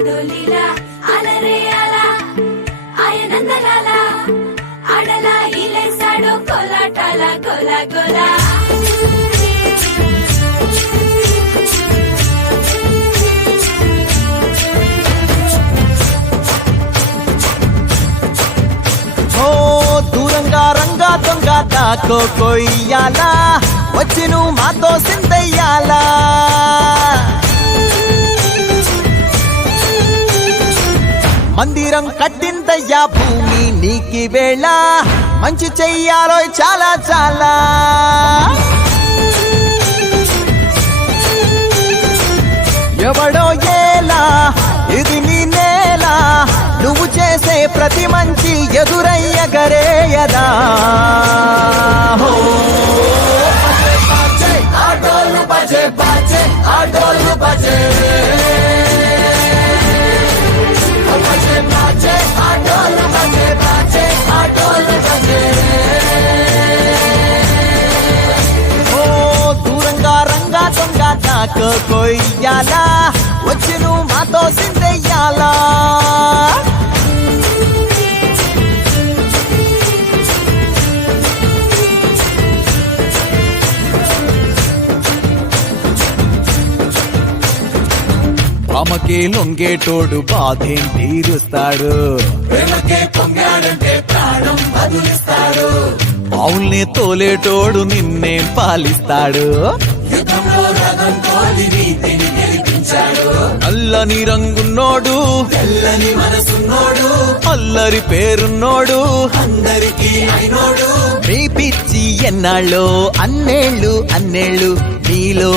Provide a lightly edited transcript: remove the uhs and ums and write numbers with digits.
ఏదో లీలా అలరే అలా ఆయనందలాల అడలా ఇలేసాడు కోలాటాల గోల గోల దూరంగా రంగా దొంగ దాకో కొయ్యాలా వచ్చి నువ్వు మాతో సిందయ్యాలా మందిరం కట్టిందయ్యా భూమి నీకి వేళ మంచి చెయ్యాలో చాలా చాలా ఎవడో ఏలా ఇది నీ నేల నువ్వు చేసే ప్రతి మంచి ఎదురయ్యగరేయదా ఆటోలు బజే బజే ఆటోలు బజే ఆటోలు బజే బజే ఆటోలు బజే ఓ దూరంగా రంగా దొంగ నాకు కొయ్యాలా వచ్చి నువ్వు మాతో సిందెయ్యాలా అమ్మకే లొంగేటోడు బాధేం తీరుస్తాడు పావుల్ని తోలేటోడు నిన్నేం పాలిస్తాడు అల్లని రంగున్నోడు తెల్లని మనసున్నోడు అల్లరి పేరున్నోడు అందరికీ అయినోడు నీ పిచ్చి ఎన్నాళ్ళు అన్నేళ్ళు నీలో